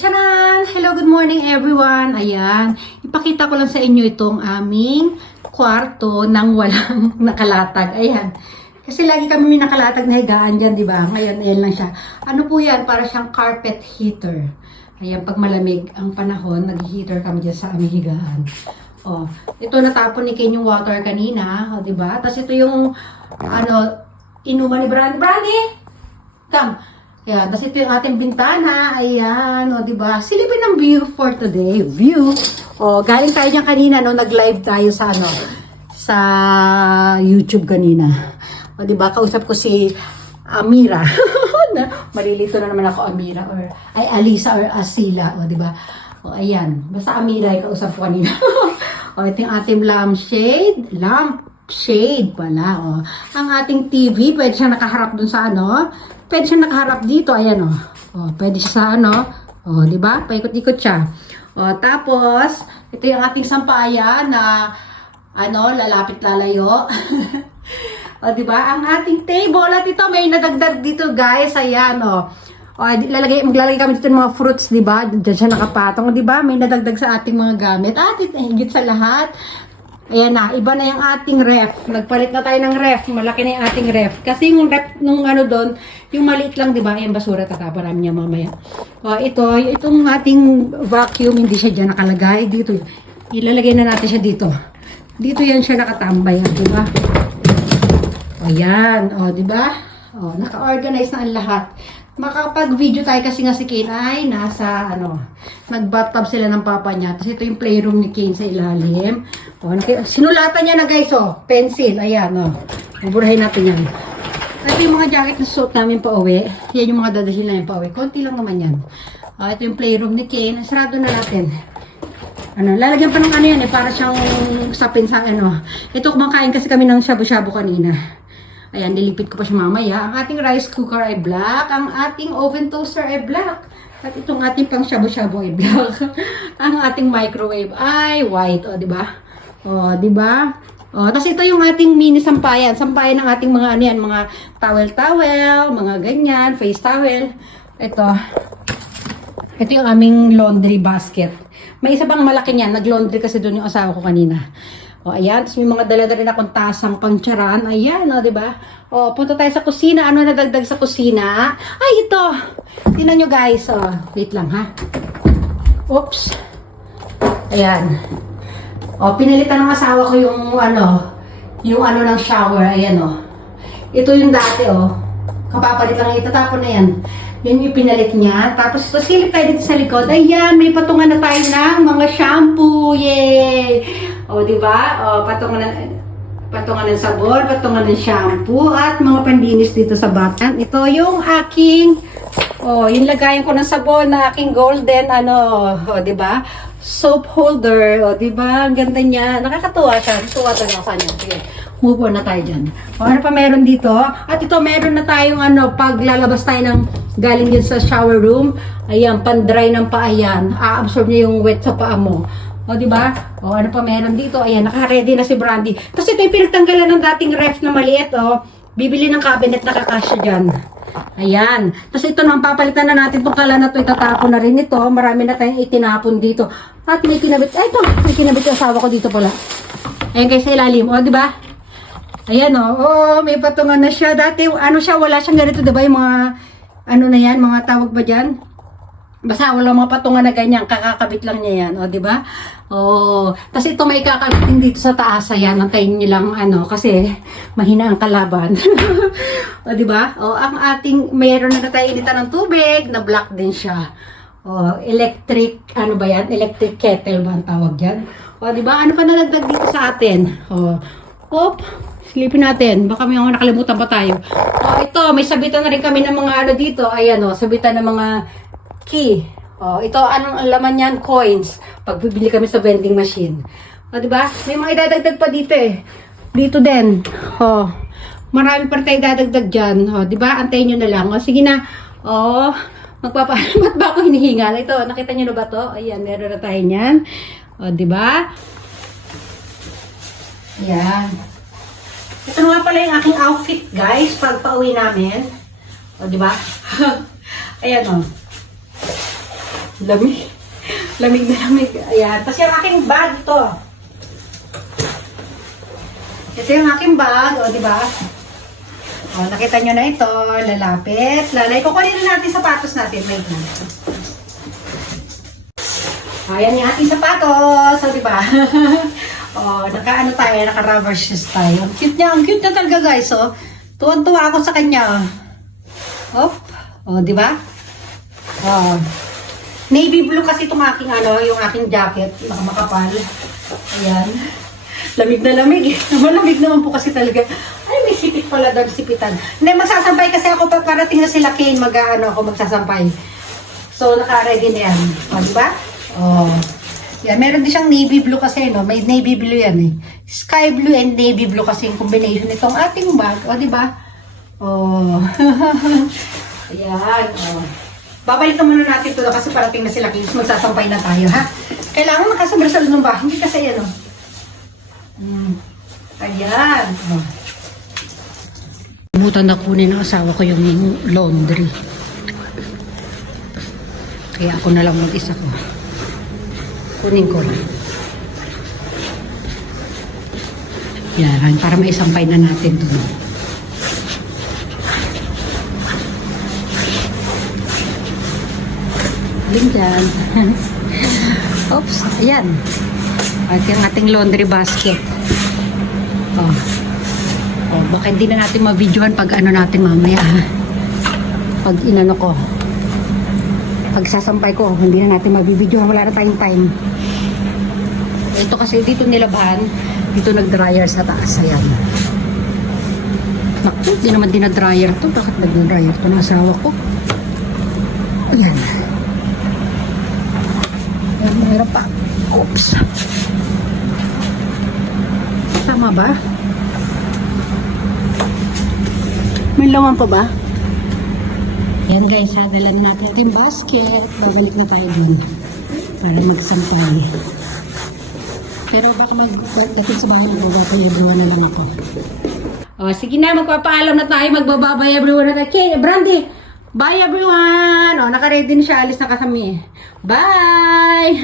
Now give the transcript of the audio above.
Charan! Hello, good morning everyone! Ayan, ipakita ko lang sa inyo itong aming kwarto nang walang nakalatag. Ayan, kasi lagi kami may nakalatag na higaan dyan, di ba? Ngayon, ayan lang siya. Ano po yan? Para siyang carpet heater. Ayan, pag malamig ang panahon, nag-heater kami dyan sa aming higaan. Oh, ito natapon ni Ken yung water kanina, oh, di ba? Tapos ito yung, inuman ni Brandy. Brandy! Come! Ayan, tapos ito yung ating bintana. Ayan, o, diba? Silipin ng view for today. View. O, galing tayo dyan kanina, no? Nag-live tayo sa, sa YouTube kanina. O, diba? Kausap ko si Amira. Marilito na naman ako, Amira. Or, ay, Alisa or Asila. O, diba? O, ayan. Basta Amira yung kausap ko kanina. O, ito yung ating lampshade pala. O, ang ating TV, pwede siya nakaharap dun sa pwede siya nakaharap dito, ayan o. O, pwede siya sa o, di ba? Paikot-ikot siya. O, tapos, ito yung ating sampayan na, lalapit lalayo. O, di ba? Ang ating table, at ito, may nadagdag dito, guys, ayan o. O, maglalagay kami dito ng mga fruits, di ba? Diyan siya nakapatong, di ba? May nadagdag sa ating mga gamit. At higit sa lahat, ayan na, iba na yung ating ref. Nagpalit na tayo ng ref. Malaki na yung ating ref. Kasi yung ref, nung doon, yung maliit lang, di ba? Yung basura, tatapa namin niya mamaya. O, itong ating vacuum, hindi siya dyan nakalagay. Dito, ilalagay na natin siya dito. Dito yan siya nakatambay, di ba? O, yan. O, di ba? O, naka-organize na ang lahat. Makapag-video tayo kasi nga si Kane ay nasa, nag-bathtub sila ng papa niya. Tapos ito yung playroom ni Kane sa ilalim. O, sinulatan niya na guys, pencil. Ayan, buburahin natin yan. Ito yung mga jacket na suot namin pa uwi. Yan yung mga dadalhin namin pa uwi. Konti lang naman yan. Ito yung playroom ni Kane. Sarado na natin. Lalagyan pa ng yan para siyang sapin sa Ito, kumakain kasi kami ng shabu-shabu kanina. Ayan, nilipit ko pa siya mamaya. Ang ating rice cooker ay black. Ang ating oven toaster ay black. At itong ating pang shabu-shabu ay black. Ang ating microwave ay white. O, diba? O, diba? O, tapos ito yung ating mini sampayan. Sampayan ng ating mga mga towel-towel, mga ganyan, face towel. Ito yung aming laundry basket. May isa pang malaki niyan. Nag-laundry kasi doon yung asawa ko kanina. O, ayan. Tapos may mga dala-dala na akong tasang pangtsaran. Ayan, o, diba? O, punta tayo sa kusina. Ano nadagdag sa kusina? Ay, ito! Tingnan nyo, guys. O, wait lang, ha? Oops. Ayan. O, pinalitan ng asawa ko yung, ng shower. Ayan, o. Ito yung dati, o. Kapapalit lang. Itatapon na yan. Yun yung pinalit niya. Tapos, silip tayo dito sa likod. Ayan, may patungan na tayo ng mga shampoo. Yay! O, diba? O, patungan ng sabon, patungan ng shampoo, at mga pandinis dito sa batan. Ito yung aking, yung lagayan ko ng sabon na aking golden, diba? Soap holder. O, diba? Ang ganda niya. Nakakatuwa siya. Tuwa talaga sa kanya. Sige. Move on na tayo dyan. O, ano pa meron dito? At ito, meron na tayong pag lalabas tayo ng galing din sa shower room, ayan, pan-dry ng paa yan. A-absorb niya yung wet sa paa mo. O, diba? O, ano pa meron dito? Ayan, naka-ready na si Brandy. Tapos ito yung pinagtanggalan ng dating ref na maliit, bibili ng cabinet na kakasya dyan. Ayan. Tapos ito nang papalitan na natin itong kala na ito, itatapon na rin ito. Marami na tayong itinapon dito. At may kinabit, may kinabit yung asawa ko dito pala. Ayan guys, sa ilalim. O, diba? Ayan, may patungan na siya. Dati, wala siyang ganito, diba? Yung mga, na yan, mga tawag ba dyan? Basta wala mga patungan na ganyan, kakakabit lang niya yan, diba? Tapos ito may kakabit dito sa taas, ayan, antayin niyo lang, kasi mahina ang kalaban. Diba? Ang ating, mayroon na tayo initan ng tubig, na black din siya. Electric, ba yan? Electric kettle ba ang tawag dyan? Diba? Ano pa nalagdag dito sa atin? Silipin natin. Baka may mga nakalimutan pa tayo. Ito, may sabitan na rin kami ng mga dito. Ayan, sabitan ng mga key. Ito, anong laman yan? Coins. Pag bibili kami sa vending machine. Diba? May mga idadagdag pa dito eh. Dito din. Marami pa tayo idadagdag dyan. Diba? Antayin nyo na lang. Sige na. Magpapalamat ba ako hinihingal? Ito, nakita nyo na ba to? Ayan, meron na tayo nyan. Diba? Ayan. Ito nga pala yung aking outfit, guys. Pag pauwi namin. Diba? Ayan, Lamig. Lamig na lamig. Ayan. Tapos yung aking bag ito. Ito yung aking bag. O, diba? O, nakita nyo na ito. Lalapit. Lalay. Kukunin na natin sapatos natin. Wait na. Ayan yung ating sapatos. O, diba? O, naka-ano tayo. Naka-rubber shoes tayo. Ang cute niya. Ang cute na talaga, guys. O, tuwan-tuwa ako sa kanya. O, diba? O, navy blue kasi itong aking yung aking jacket. Nakamakapal. Ayan. Lamig na lamig. Malamig naman po kasi talaga. Ay, may sipit pala doon, sipitan. Hindi, magsasampay kasi ako pag parating na sila Kane, ako magsasampay. So, naka-ready na yan. O, diba? O. Yan, meron din siyang navy blue kasi, no? May navy blue yan, eh. Sky blue and navy blue kasi yung combination nitong ating bag. O, diba? O. Ayan, o. Babalikan muna natin ito kasi parating na sila Kane. Magsasampay na tayo, ha? Kailangan makasabra sa lunong ba? Hindi kasi yan, o. Ayan. Oh. Kumutan na kunin ng asawa ko yung laundry. Kaya ako na lang mag-isa ko. Kunin ko lang. Yan, para maisampay na natin ito. Din dyan. Oops, ayan. At yung ating laundry basket. Oh. Oh, baka hindi na natin ma-videohan pag ano natin mamaya. Pag inano ko. Pag sasampay ko, hindi na natin mabibidyohan. Wala na tayong time. Ito kasi dito nilabahan. Dito nag-dryer sa taas. Ayan. Naku, di naman dinadryer to. Bakit nag-dryer to ng asawa ko? Ayan. Ayan, mayroon pa. Oops. Tama ba? May laman pa ba? Yan guys, hadalan natin yung basket. Babalik na tayo dun para magsampay. Pero baka magdating sa bahay, magbababay-ebruan na lang ako. O, sige na, magpapaalam na tayo. Magbababay-ebruan na tayo. Okay, Brandy, bye everyone! O, naka-ready na siya. Alis na kami. Bye!